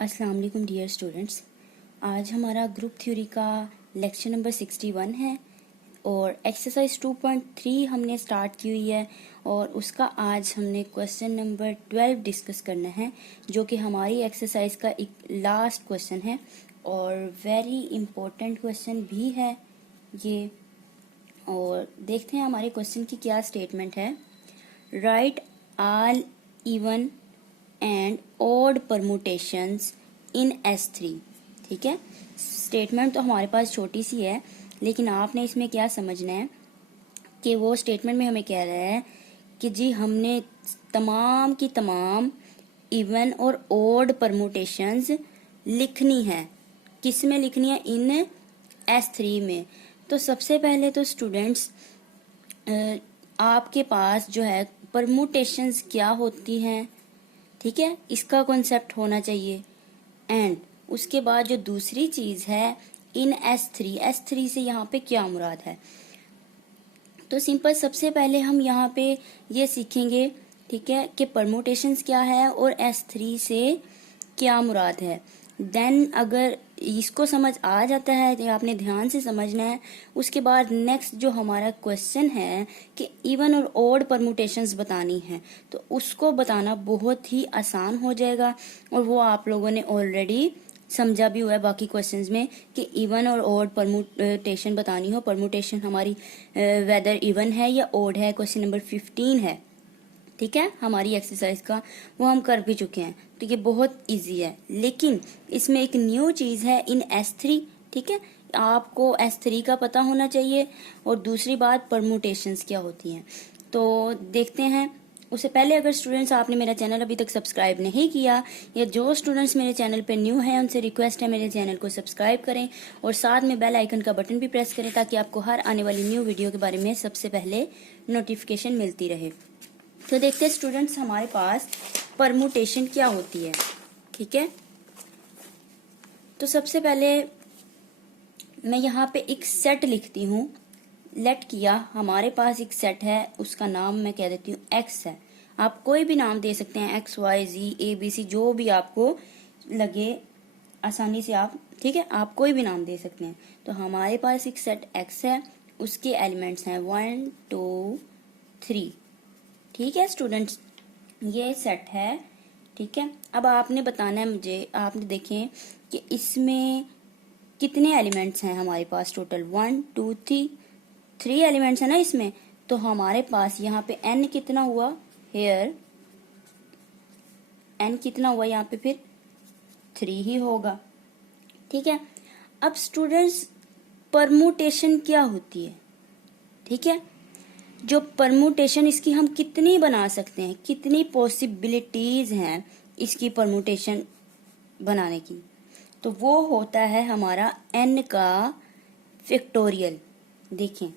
अस्सलाम वालेकुम dear students. आज हमारा ग्रुप थ्योरी का लेक्चर नंबर 61 है और एक्सरसाइज 2.3 हमने स्टार्ट की हुई है और उसका आज हमने क्वेश्चन नंबर 12 डिस्कस करना है, जो कि हमारी एक्सरसाइज का एक लास्ट क्वेश्चन है और वेरी इम्पोर्टेंट क्वेश्चन भी है ये। और देखते हैं हमारे क्वेश्चन की क्या स्टेटमेंट है। Right all even and odd permutations in S3। ठीक है, स्टेटमेंट तो हमारे पास छोटी सी है, लेकिन आपने इसमें क्या समझना है कि वो स्टेटमेंट में हमें कह रहा है कि जी हमने तमाम की तमाम इवन और ऑड परमुटेशंस लिखनी है। किस में लिखनी है? इन S3 में। तो सबसे पहले तो स्टूडेंट्स आपके पास जो है परमुटेशंस क्या होती हैं, ठीक है, इसका कॉन्सेप्ट होना चाहिए। एंड उसके बाद जो दूसरी चीज है इन S3 से यहाँ पे क्या मुराद है। तो सिंपल सबसे पहले हम यहाँ पे ये सीखेंगे, ठीक है, कि परमुटेशंस क्या है और S3 से क्या मुराद है। देन अगर इसको समझ आ जाता है तो आपने ध्यान से समझना है। उसके बाद नेक्स्ट जो हमारा क्वेश्चन है कि इवन और ऑड परमुटेशंस बतानी है, तो उसको बताना बहुत ही आसान हो जाएगा और वो आप लोगों ने ऑलरेडी समझा भी हुआ है बाकी क्वेश्चंस में कि इवन और ऑड परमुटेशन बतानी हो। परमुटेशन हमारी वेदर इवन है या ऑड है, क्वेश्चन नंबर 15 है, ठीक है, हमारी एक्सरसाइज का, वो हम कर भी चुके हैं। तो ये बहुत इजी है, लेकिन इसमें एक न्यू चीज है इन S3, ठीक है, आपको S3 का पता होना चाहिए। और दूसरी बात परमुटेशंस क्या होती हैं, तो देखते हैं। उससे पहले अगर स्टूडेंट्स आपने मेरा चैनल अभी तक सब्सक्राइब नहीं किया या जो स्टूडेंट्स मेरे चैनल पे न्यू हैं उनसे रिक्वेस्ट है मेरे चैनल को सब्सक्राइब करें और साथ में बेल आइकन का बटन भी प्रेस करें ताकि आपको हर आने वाली न्यू वीडियो के बारे में सबसे पहले नोटिफिकेशन मिलती रहे। तो देखते हैं स्टूडेंट्स हमारे पास परमुटेशन क्या होती है, ठीक है। तो सबसे पहले मैं यहाँ पे एक सेट लिखती हूँ। लेट किया, हमारे पास एक सेट है, उसका नाम मैं कह देती हूँ X है। आप कोई भी नाम दे सकते हैं, X Y Z ABC, जो भी आपको लगे आसानी से आप, ठीक है, आप कोई भी नाम दे सकते हैं। तो हमारे पास एक सेट X है, उसके एलिमेंट्स हैं 1 2 3, ठीक है स्टूडेंट्स, ये सेट है, ठीक है। अब आपने बताना है मुझे, आपने देखें कि इसमें कितने एलिमेंट्स हैं हमारे पास टोटल 1 2 3 एलिमेंट्स है ना इसमें। तो हमारे पास यहाँ पे n कितना हुआ, हेयर n कितना हुआ यहाँ पे, फिर 3 ही होगा, ठीक है। अब स्टूडेंट्स परमुटेशन क्या होती है, ठीक है, जो परमुटेशन इसकी हम कितनी बना सकते हैं, कितनी पॉसिबिलिटीज हैं इसकी परमुटेशन बनाने की। तो वो होता है हमारा n का फैक्टोरियल। देखें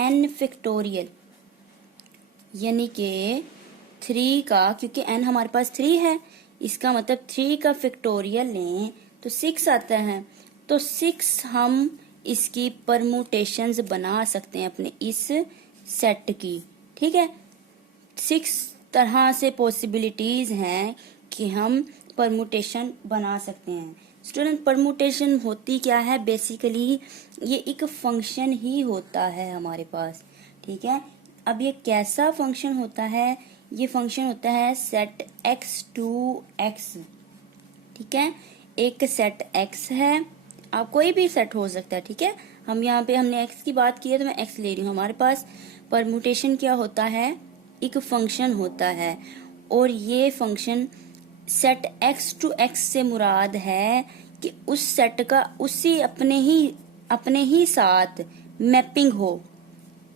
n फैक्टोरियल यानी कि 3 का, क्योंकि n हमारे पास 3 है, इसका मतलब 3 का फैक्टोरियल लें तो 6 आता है। तो 6 हम इसकी परमुटेशंस बना सकते हैं अपने इस सेट की, ठीक है। 6 तरह से पॉसिबिलिटीज हैं कि हम परमुटेशन बना सकते हैं। स्टूडेंट परमुटेशन होती क्या है, बेसिकली ये एक फंक्शन ही होता है हमारे पास, ठीक है। अब ये कैसा फंक्शन होता है, ये फंक्शन होता है सेट X टू X, ठीक है। एक सेट X है, आप कोई भी सेट हो सकता है, ठीक है। हम यहाँ पे हमने X की बात की है तो मैं X ले रही हूँ। हमारे पास परमुटेशन क्या होता है, एक फंक्शन होता है और ये function set X to X से मुराद है कि उस सेट का उसी अपने ही साथ मैपिंग हो।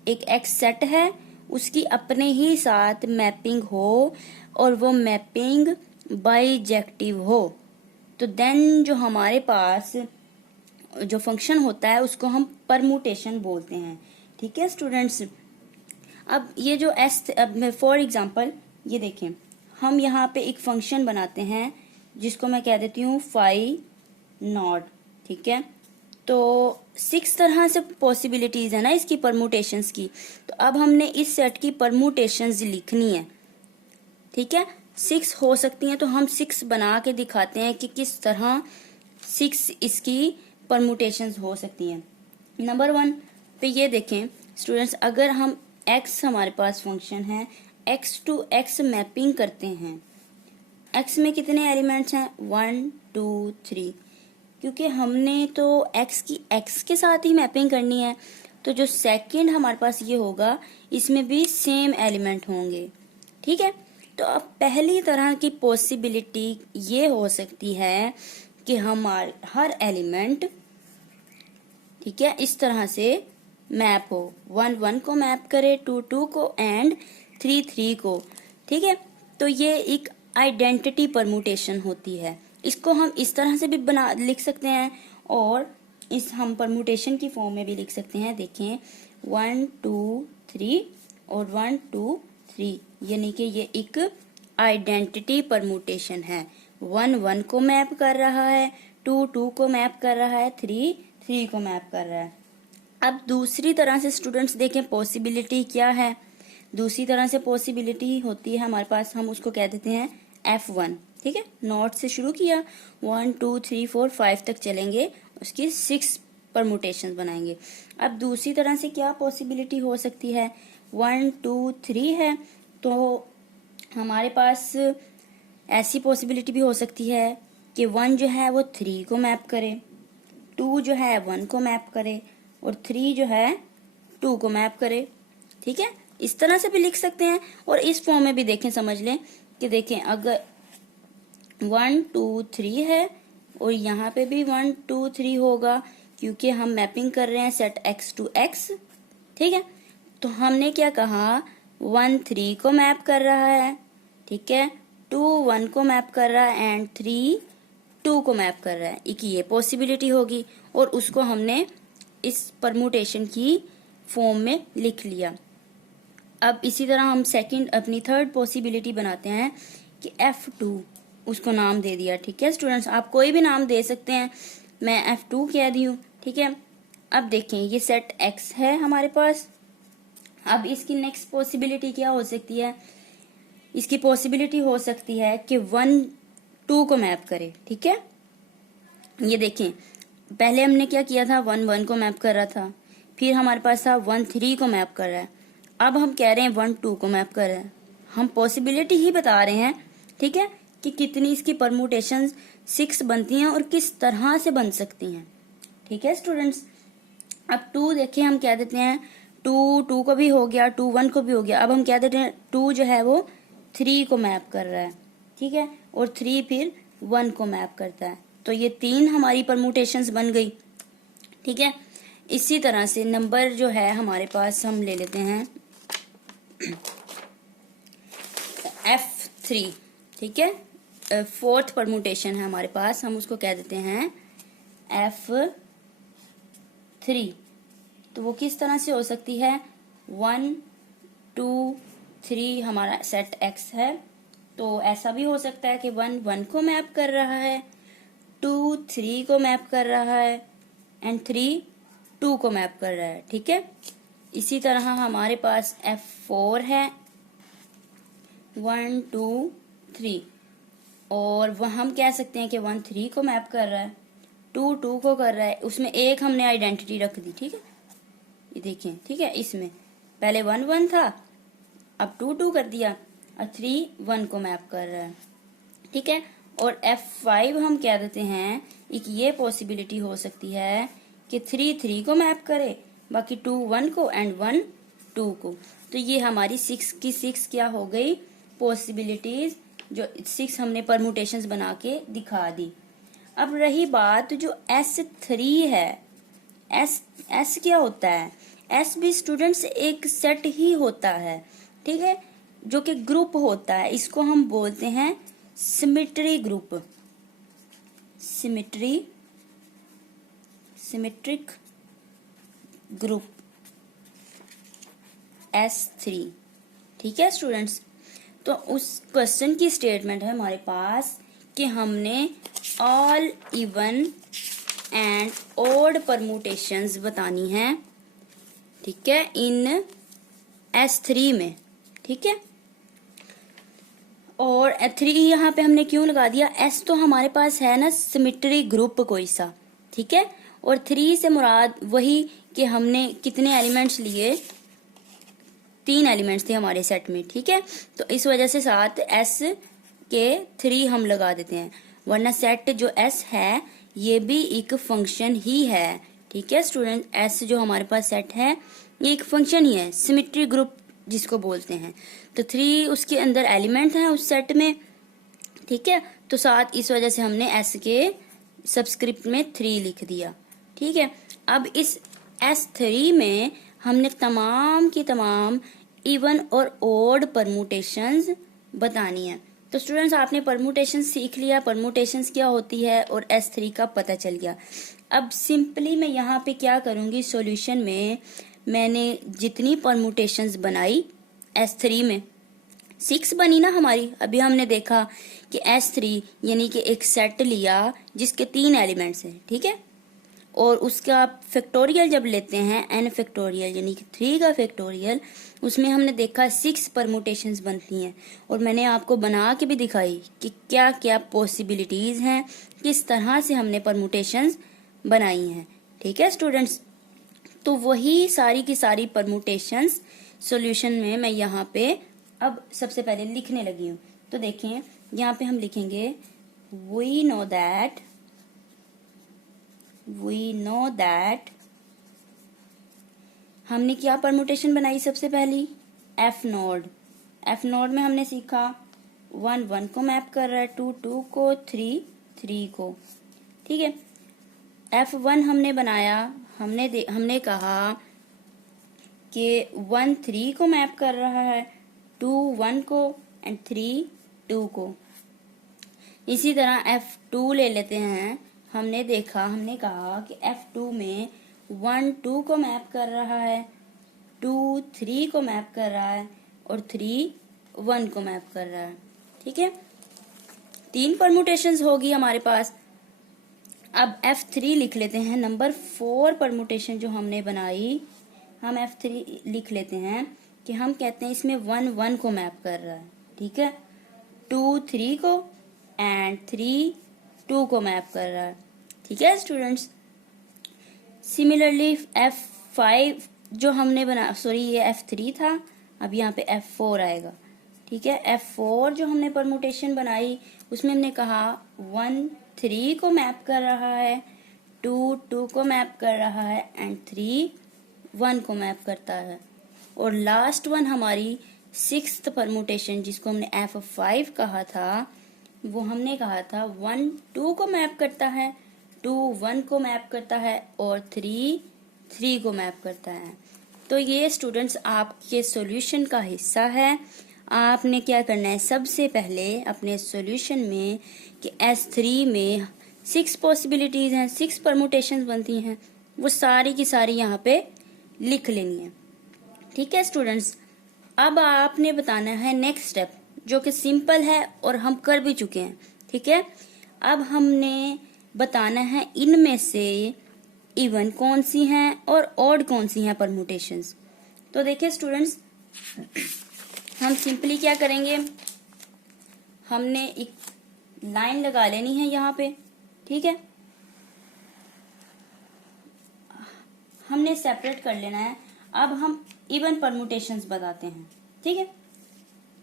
एक X सेट है, उसकी अपने ही साथ मैपिंग हो और वो मैपिंग बाइजेक्टिव हो। तो देन जो हमारे पास जो फंक्शन होता है उसको हम परमुटेशन बोलते हैं, ठीक है स्टूडेंट्स। अब ये जो अब फॉर एग्जांपल ये देखें, हम यहाँ पे एक फंक्शन बनाते हैं जिसको मैं कह देती हूँ फाई नॉट, ठीक है। तो 6 तरह से पॉसिबिलिटीज है ना इसकी परमुटेशंस की। तो अब हमने इस सेट की परमुटेशंस लिखनी है, ठीक है। 6 हो सकती हैं, तो हम 6 बना के दिखाते हैं कि किस तरह 6 इसकी परमुटेशंस हो सकती हैं। नंबर 1 पे ये देखें स्टूडेंट्स, अगर हम x हमारे पास फंक्शन है, x टू x मैपिंग करते हैं, x में कितने एलिमेंट्स हैं 1 2 3, क्योंकि हमने तो x की x के साथ ही मैपिंग करनी है, तो जो सेकंड हमारे पास ये होगा इसमें भी सेम एलिमेंट होंगे। ठीक है, तो अब पहली तरह की पॉसिबिलिटी ये हो सकती है कि हमारे हर एलिमेंट, ठीक है, इस तरह से मैप हो, 1 1 को मैप करे, 2 2 को एंड 3 3 को। ठीक है, तो ये एक आइडेंटिटी परमुटेशन होती है। इसको हम इस तरह से भी बना लिख सकते हैं और इस हम परमुटेशन की फॉर्म में भी लिख सकते हैं। देखें 1 2 3 और 1 2 3, यानी कि ये एक आइडेंटिटी परमुटेशन है। 1 1 को मैप कर रहा है, 2 2 को मैप कर रहा है, 3 3 को मैप कर रहा है। अब दूसरी तरह से स्टूडेंट्स देखें पॉसिबिलिटी क्या है। दूसरी तरह से पॉसिबिलिटी होती है हमारे पास, हम उसको कह देते हैं F1। ठीक है, नॉट से शुरू किया, 1 2 3 4 5 तक चलेंगे, उसकी 6 परमुटेशन बनाएंगे। अब दूसरी तरह से क्या पॉसिबिलिटी हो सकती है, 1 2 3 है, तो हमारे पास ऐसी पॉसिबिलिटी भी हो सकती है कि 1 जो है वो 3 को मैप करे, 2 जो है 1 को मैप करे और 3 जो है 2 को मैप करे। ठीक है, इस तरह से भी लिख सकते हैं और इस फॉर्म में भी देखें, समझ लें कि देखें अगर 1 2 3 है और यहाँ पे भी 1 2 3 होगा, क्योंकि हम मैपिंग कर रहे हैं सेट x टू x। ठीक है, तो हमने क्या कहा, 1 3 को मैप कर रहा है, ठीक है, 2 1 को मैप कर रहा है एंड 3 2 को मैप कर रहा है। एक ये पॉसिबिलिटी होगी और उसको हमने इस परमुटेशन की फॉर्म में लिख लिया। अब इसी तरह हम सेकंड अपनी थर्ड पॉसिबिलिटी बनाते हैं कि F2, उसको नाम दे दिया। ठीक है स्टूडेंट्स, आप कोई भी नाम दे सकते हैं, मैं F2 कह दी हूँ। ठीक है, अब देखें ये सेट X है हमारे पास। अब इसकी नेक्स्ट पॉसिबिलिटी क्या हो सकती है, इसकी पॉसिबिलिटी हो सकती है कि 1 2 को मैप करे। ठीक है, ये देखें पहले हमने क्या किया था, 1 1 को मैप कर रहा था, फिर हमारे पास था 1 3 को मैप कर रहा है, अब हम कह रहे हैं 1 2 को मैप कर रहे हैं। हम पॉसिबिलिटी ही बता रहे हैं, ठीक है, कि कितनी इसकी परमुटेशन 6 बनती हैं और किस तरह से बन सकती हैं। ठीक है स्टूडेंट्स, अब 2 देखें हम कह देते हैं 2 2 को भी हो गया, 2 1 को भी हो गया, अब हम कह देते हैं 2 जो है वो 3 को मैप कर रहा है। ठीक है, और 3 फिर 1 को मैप करता है, तो ये 3 हमारी परमुटेशंस बन गई। ठीक है, इसी तरह से नंबर जो है हमारे पास हम ले लेते हैं F3। ठीक है, फोर्थ परमुटेशन है हमारे पास, हम उसको कह देते हैं F3। तो वो किस तरह से हो सकती है, 1 2 3 हमारा सेट X है, तो ऐसा भी हो सकता है कि 1 1 को मैप कर रहा है, 2 3 को मैप कर रहा है एंड 3 2 को मैप कर रहा है। ठीक है, इसी तरह हमारे पास F4 है, 1 2 3, और वह हम कह सकते हैं कि 1 3 को मैप कर रहा है, 2 2 को कर रहा है, उसमें एक हमने आइडेंटिटी रख दी। ठीक है, ये देखें, ठीक है, इसमें पहले 1 1 था, अब 2 2 कर दिया और 3 1 को मैप कर रहा है। ठीक है, और F5 हम कह देते हैं, एक ये पॉसिबिलिटी हो सकती है कि 3 3 को मैप करे, बाकी 2 1 को एंड 1 2 को। तो ये हमारी 6 की 6 क्या हो गई, पॉसिबिलिटीज, जो 6 हमने परमुटेशंस बना के दिखा दी। अब रही बात जो S3 है, S क्या होता है, S भी स्टूडेंट्स एक सेट ही होता है। ठीक है, जो कि ग्रुप होता है, इसको हम बोलते हैं symmetry group, symmetric group S3। ठीक है स्टूडेंट्स, तो उस क्वेश्चन की स्टेटमेंट है हमारे पास कि हमने all even and odd permutations बतानी है। ठीक है, इन S3 में। ठीक है, और 3 यहाँ पे हमने क्यों लगा दिया, S तो हमारे पास है ना सिमेट्री ग्रुप कोई सा, ठीक है। और 3 से मुराद वही कि हमने कितने एलिमेंट्स लिए, 3 एलिमेंट्स थे हमारे सेट में, ठीक है। तो इस वजह से साथ S के 3 हम लगा देते हैं, वरना सेट जो S है ये भी एक फंक्शन ही है, ठीक है स्टूडेंट। S जो हमारे पास सेट है ये एक फंक्शन ही है, सिमेट्री ग्रुप जिसको बोलते हैं। तो 3 उसके अंदर एलिमेंट हैं उस सेट में, ठीक है। तो साथ इस वजह से हमने S के सबस्क्रिप्ट में 3 लिख दिया, ठीक है। अब इस S3 में हमने तमाम की तमाम इवन और ओड परमुटेशंस बतानी है। तो स्टूडेंट्स आपने परमुटेशंस सीख लिया, परमुटेशंस क्या होती है और S3 का पता चल गया। अब सिंपली मैं यहाँ पे क्या करूँगी, सॉल्यूशन में मैंने जितनी परमुटेशंस बनाई S3 में 6 बनी ना हमारी। अभी हमने देखा कि S3 यानी कि एक सेट लिया जिसके 3 एलिमेंट्स हैं, ठीक है। और उसका फैक्टोरियल जब लेते हैं n फैक्टोरियल यानी कि 3 का फैक्टोरियल, उसमें हमने देखा 6 परमुटेशंस बनती हैं। और मैंने आपको बना के भी दिखाई कि क्या क्या पॉसिबिलिटीज़ हैं, किस तरह से हमने परमुटेशंस बनाई हैं, ठीक है स्टूडेंट्स। तो वही सारी की सारी परमुटेशंस सॉल्यूशन में मैं यहाँ पे अब सबसे पहले लिखने लगी हूँ। तो देखिए यहाँ पे हम लिखेंगे वी नो दैट हमने क्या परमुटेशन बनाई सबसे पहली, एफ नोड में हमने सीखा 1 1 को मैप कर रहा है, 2 2 को, 3 3 को, ठीक है। F1 हमने बनाया, हमने कहा कि 1 3 को मैप कर रहा है, 2 1 को एंड 3 2 को। इसी तरह F2 ले लेते हैं, हमने कहा कि F2 में 1 2 को मैप कर रहा है, 2 3 को मैप कर रहा है और 3 1 को मैप कर रहा है, ठीक है। 3 परमुटेशंस होगी हमारे पास। अब F3 लिख लेते हैं, नंबर 4 परमुटेशन जो हमने बनाई, हम F3 लिख लेते हैं कि हम कहते हैं इसमें 1 1 को मैप कर रहा है, ठीक है। 2 3 को एंड 3 2 को मैप कर रहा है, ठीक है स्टूडेंट्स। सिमिलरली F5 जो हमने ये F3 था, अब यहाँ पे F4 आएगा, ठीक है। F4 जो हमने परमुटेशन बनाई उसमें हमने कहा 1 3 को मैप कर रहा है, 2 2 को मैप कर रहा है एंड 3 1 को मैप करता है। और लास्ट वन हमारी 6th परमुटेशन जिसको हमने F5 कहा था, वो हमने कहा था 1 2 को मैप करता है, 2 1 को मैप करता है और 3 3 को मैप करता है। तो ये स्टूडेंट्स आपके सॉल्यूशन का हिस्सा है। आपने क्या करना है, सबसे पहले अपने सॉल्यूशन में कि S3 में 6 पॉसिबिलिटीज हैं, 6 परमुटेशंस बनती हैं, वो सारी की सारी यहाँ पे लिख लेनी है, ठीक है स्टूडेंट्स। अब आपने बताना है नेक्स्ट स्टेप जो कि सिंपल है और हम कर भी चुके हैं, ठीक है। अब हमने बताना है इनमें से इवन कौन सी हैं और ऑड कौन सी हैं परमुटेशंस। तो देखिए स्टूडेंट्स, हम सिंपली क्या करेंगे, हमने एक लाइन लगा लेनी है यहाँ पे, ठीक है। हमने सेपरेट कर लेना है। अब हम इवन परमुटेशंस बताते हैं, ठीक है।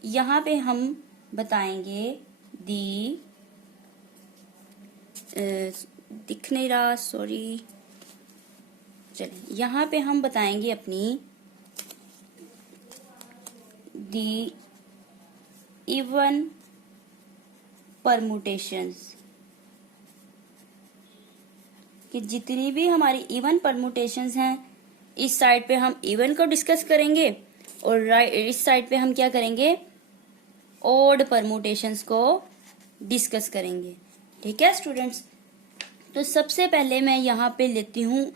यहाँ पे हम बताएंगे दिख नहीं रहा, सॉरी, चलिए यहाँ पे हम बताएंगे अपनी दी इवन परमुटेशंस, कि जितनी भी हमारी इवन परमुटेशंस हैं इस साइड पे हम इवन को डिस्कस करेंगे और इस साइड पे हम क्या करेंगे, ओड परमुटेशंस को डिस्कस करेंगे, ठीक है स्टूडेंट्स। तो सबसे पहले मैं यहाँ पे लेती हूँ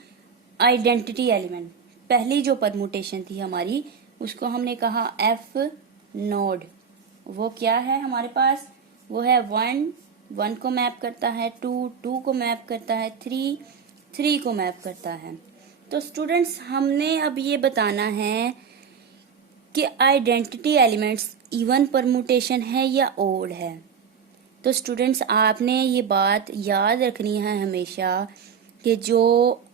आइडेंटिटी एलिमेंट। पहली जो परमुटेशन थी हमारी उसको हमने कहा F नोड। वो क्या है हमारे पास, वो है 1 1 को मैप करता है, 2 2 को मैप करता है, 3 3 को मैप करता है। तो स्टूडेंट्स हमने अब ये बताना है कि आइडेंटिटी एलिमेंट्स इवन परमुटेशन है या ओड है। तो स्टूडेंट्स आपने ये बात याद रखनी है हमेशा कि जो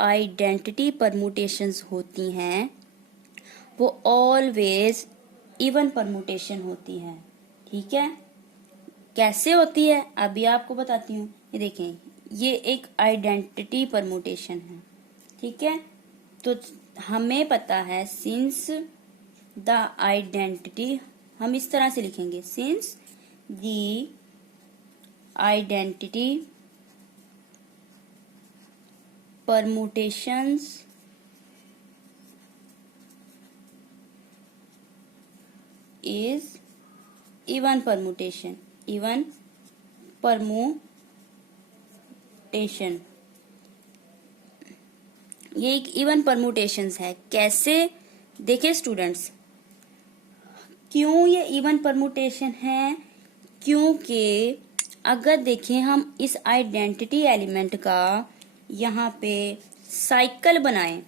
आइडेंटिटी परमुटेशंस होती हैं वो ऑलवेज इवन परमुटेशन होती हैं। ठीक है, कैसे होती है अभी आपको बताती हूँ। ये देखें, ये एक आइडेंटिटी परमुटेशन है। ठीक है, तो हमें पता है सिंस द आइडेंटिटी, हम इस तरह से लिखेंगे, since the identity permutations is even permutation, even permutation, ये एक इवन परमुटेशंस है। कैसे, देखिए स्टूडेंट्स, क्यों ये इवन परमुटेशन है, क्योंकि अगर देखें हम इस आइडेंटिटी एलिमेंट का यहाँ पे साइकिल बनाएं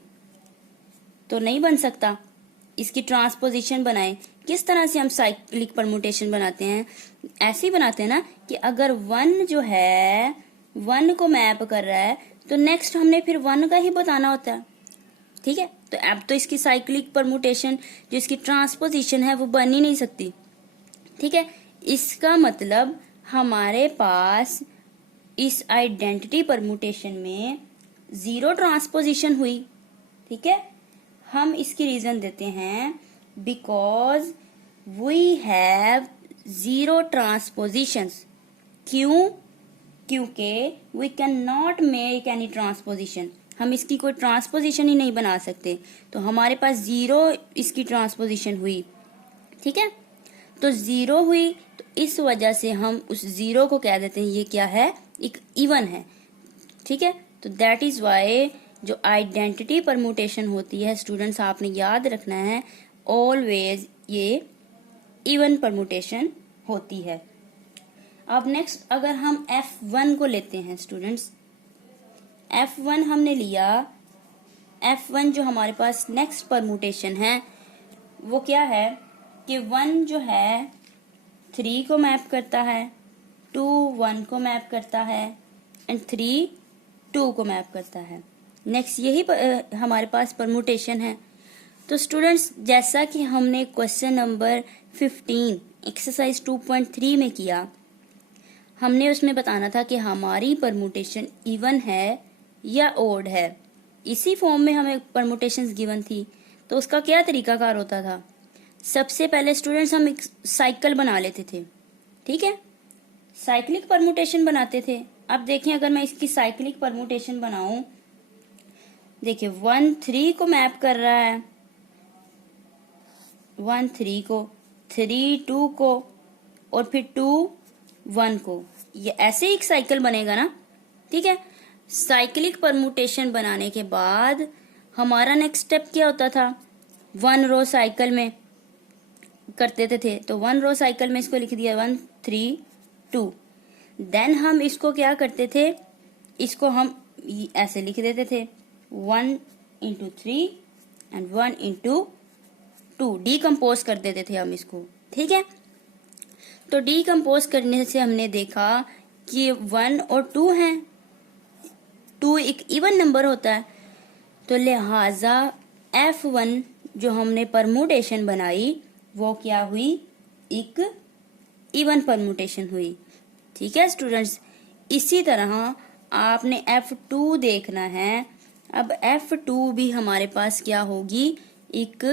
तो नहीं बन सकता। इसकी ट्रांसपोजिशन बनाएं, किस तरह से हम साइक्लिक परमुटेशन बनाते हैं, ऐसे ही बनाते हैं ना कि अगर 1 जो है 1 को मैप कर रहा है तो नेक्स्ट हमने फिर 1 का ही बताना होता है। ठीक है, तो अब तो इसकी साइक्लिक परमुटेशन जो इसकी ट्रांसपोजिशन है वो बन ही नहीं सकती। ठीक है, इसका मतलब हमारे पास इस आइडेंटिटी परमुटेशन में 0 ट्रांसपोजिशन हुई। ठीक है, हम इसकी रीजन देते हैं बिकॉज वी हैव 0 ट्रांसपोजिशंस। क्यों, क्योंकि we can not make any transposition, हम इसकी कोई ट्रांसपोजिशन ही नहीं बना सकते, तो हमारे पास 0 इसकी ट्रांसपोजिशन हुई। ठीक है, तो 0 हुई, तो इस वजह से हम उस 0 को कह देते हैं ये क्या है, एक इवन है। ठीक है, तो दैट इज वाई जो आइडेंटिटी परमुटेशन होती है स्टूडेंट्स आपने याद रखना है, ऑलवेज ये इवन परमुटेशन होती है। अब नेक्स्ट अगर हम F1 को लेते हैं स्टूडेंट्स, F1 हमने लिया, F1 जो हमारे पास नेक्स्ट परमुटेशन है वो क्या है कि 1 जो है 3 को मैप करता है, 2 1 को मैप करता है एंड 3 2 को मैप करता है। नेक्स्ट यही हमारे पास परमुटेशन है। तो स्टूडेंट्स जैसा कि हमने क्वेश्चन नंबर 15 एक्सरसाइज 2.3 में किया, हमने उसमें बताना था कि हमारी परमुटेशन इवन है या ओड है। इसी फॉर्म में हमें परमुटेशंस गिवन थी, तो उसका क्या तरीकाकार होता था। सबसे पहले स्टूडेंट्स हम एक साइकिल बना लेते थे। ठीक है, साइक्लिक परमुटेशन बनाते थे। अब देखें अगर मैं इसकी साइक्लिक परमुटेशन बनाऊं, देखिए 1 3 को मैप कर रहा है, 1 3 को, 3 2 को और फिर 2 1 को, ये ऐसे एक साइकिल बनेगा ना। ठीक है, साइक्लिक परमुटेशन बनाने के बाद हमारा नेक्स्ट स्टेप क्या होता था, 1 रो साइकिल में करते थे, तो 1 रो साइकिल में इसको लिख दिया 1 3 2। देन हम इसको क्या करते थे, इसको हम ऐसे लिख देते थे 1 into 3 एंड 1 into 2, डीकम्पोज कर देते थे हम इसको। ठीक है, तो डीकम्पोज करने से हमने देखा कि 1 और 2 हैं, 2 एक इवन नंबर होता है, तो लिहाजा F1 जो हमने परमुटेशन बनाई वो क्या हुई, एक इवन परमुटेशन हुई। ठीक है स्टूडेंट्स, इसी तरह आपने F2 देखना है। अब F2 भी हमारे पास क्या होगी, एक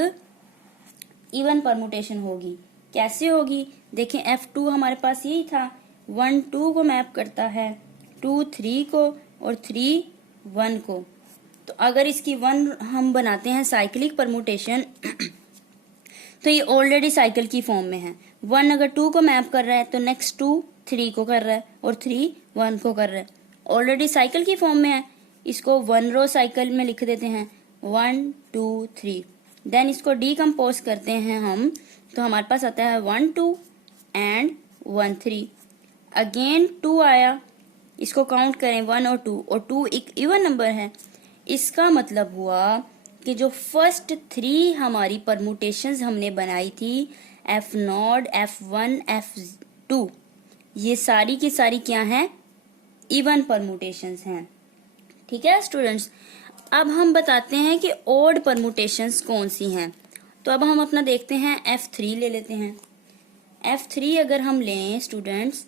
इवन परमुटेशन होगी। कैसे होगी, देखें F2 हमारे पास यही था, 1 2 को मैप करता है, 2 3 को और 3 1 को। तो अगर इसकी 1 हम बनाते हैं साइक्लिक परमुटेशन तो ये ऑलरेडी साइकिल की फॉर्म में है। 1 अगर 2 को मैप कर रहा है तो नेक्स्ट 2 3 को कर रहा है और 3 1 को कर रहा है, ऑलरेडी साइकिल की फॉर्म में है। इसको 1 रो साइकिल में लिख देते हैं 1 2 3। देन इसको डीकम्पोज करते हैं हम, तो हमारे पास आता है 1 2 एंड 1 3। अगेन 2 आया, इसको काउंट करें 1 और 2, और 2 एक इवन नंबर है। इसका मतलब हुआ कि जो फर्स्ट 3 हमारी परमुटेशंस हमने बनाई थी F0, F1, F2 ये सारी की सारी क्या हैं, इवन परमुटेशंस हैं। ठीक है स्टूडेंट्स, अब हम बताते हैं कि ऑड परमुटेशंस कौन सी हैं। तो अब हम अपना देखते हैं F3 ले लेते हैं। F3 अगर हम लें स्टूडेंट्स,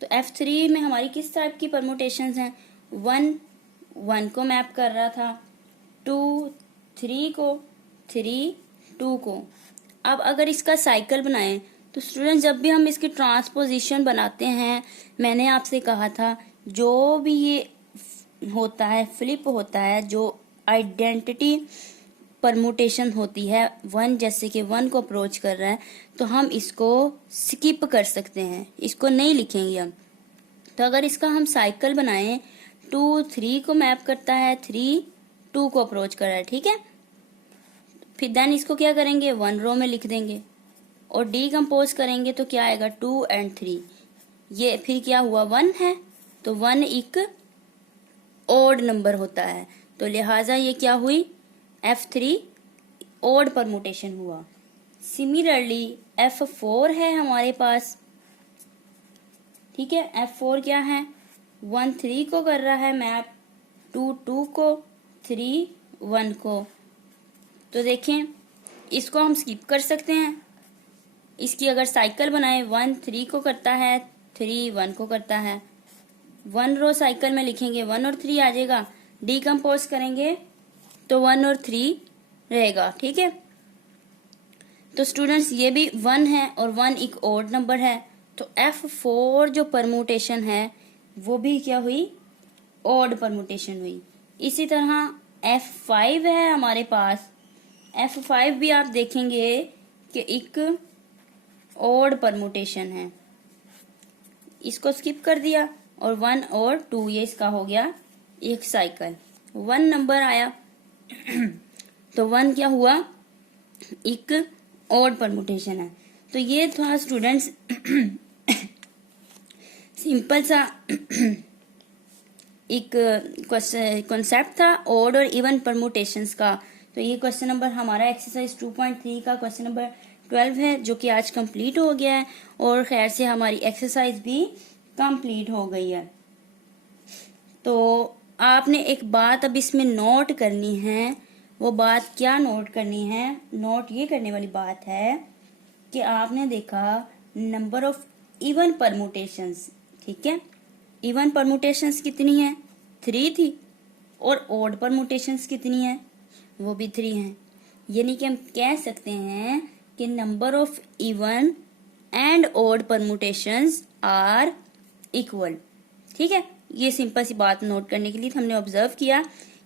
तो F3 में हमारी किस टाइप की परमुटेशंस हैं, 1 1 को मैप कर रहा था, 2 3 को, 3 2 को। अब अगर इसका साइकिल बनाएं तो स्टूडेंट जब भी हम इसकी ट्रांसपोजिशन बनाते हैं, मैंने आपसे कहा था जो भी ये होता है, फ्लिप होता है, जो आइडेंटिटी परमुटेशन होती है, 1 जैसे कि 1 को अप्रोच कर रहा है, तो हम इसको स्किप कर सकते हैं, इसको नहीं लिखेंगे हम। तो अगर इसका हम साइकिल बनाएं, 2 3 को मैप करता है, 3 2 को अप्रोच कर रहा है, ठीक है। फिर देन इसको क्या करेंगे, 1 रो में लिख देंगे और डीकम्पोज करेंगे तो क्या आएगा, 2 और 3। ये फिर क्या हुआ, 1 है, तो 1 एक ऑड नंबर होता है, तो लिहाजा ये क्या हुई, F3 ऑड परमुटेशन हुआ। सिमिलरली F4 है हमारे पास, ठीक है। F4 क्या है, 1 3 को कर रहा है मैप, 2 2 को, 3 1 को। तो देखें इसको हम स्किप कर सकते हैं। इसकी अगर साइकिल बनाए, 1 3 को करता है, 3 1 को करता है, 1 रो साइकिल में लिखेंगे, 1 और 3 आ जाएगा, डीकम्पोज करेंगे तो 1 और 3 रहेगा, ठीक है। तो स्टूडेंट्स ये भी 1 है और 1 एक ऑड नंबर है, तो F4 जो परमुटेशन है वो भी क्या हुई, ऑड परमुटेशन हुई। इसी तरह F5 है हमारे पास, F5 भी आप देखेंगे कि एक ऑड परमुटेशन है, इसको स्किप कर दिया और 1 और 2 ये इसका हो गया एक साइकिल, 1 नंबर आया तो 1 क्या हुआ, एक ऑड परमुटेशन है। तो ये था स्टूडेंट्स सिंपल सा एक कॉन्सेप्ट था ऑड और इवन परमुटेशंस का। तो ये क्वेश्चन नंबर हमारा एक्सरसाइज 2.3 का क्वेश्चन नंबर 12 है, जो कि आज कंप्लीट हो गया है और खैर से हमारी एक्सरसाइज भी कंप्लीट हो गई है। तो आपने एक बात अब इसमें नोट करनी है, वो बात क्या नोट करनी है, नोट ये करने वाली बात है कि आपने देखा नंबर ऑफ इवन परमुटेशंस, ठीक है। इवन परमुटेशंस कितनी है, 3 थी, और ऑड परमुटेशंस कितनी है, वो भी 3 हैं। यानी कि हम कह सकते हैं कि number of even and odd permutations are equal, ठीक है। ये सिंपल सी बात नोट करने के लिए हमने ऑब्जर्व किया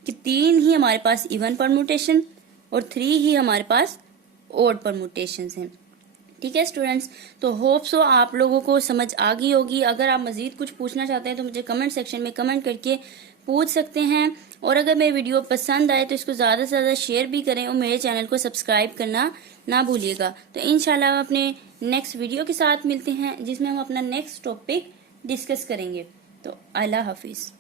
कि 3 ही हमारे पास इवन परमुटेशन और 3 ही हमारे पास ऑड परमुटेशंस हैं, ठीक है स्टूडेंट्स। तो होप सो आप लोगों को समझ आ गई होगी। अगर आप मजीद कुछ पूछना चाहते हैं तो मुझे कमेंट सेक्शन में कमेंट करके पूछ सकते हैं, और अगर मेरी वीडियो पसंद आए तो इसको ज़्यादा से ज़्यादा शेयर भी करें और मेरे चैनल को सब्सक्राइब करना ना भूलिएगा। तो इंशाल्लाह हम अपने नेक्स्ट वीडियो के साथ मिलते हैं जिसमें हम अपना नेक्स्ट टॉपिक डिस्कस करेंगे। तो अल्लाह हाफिज़।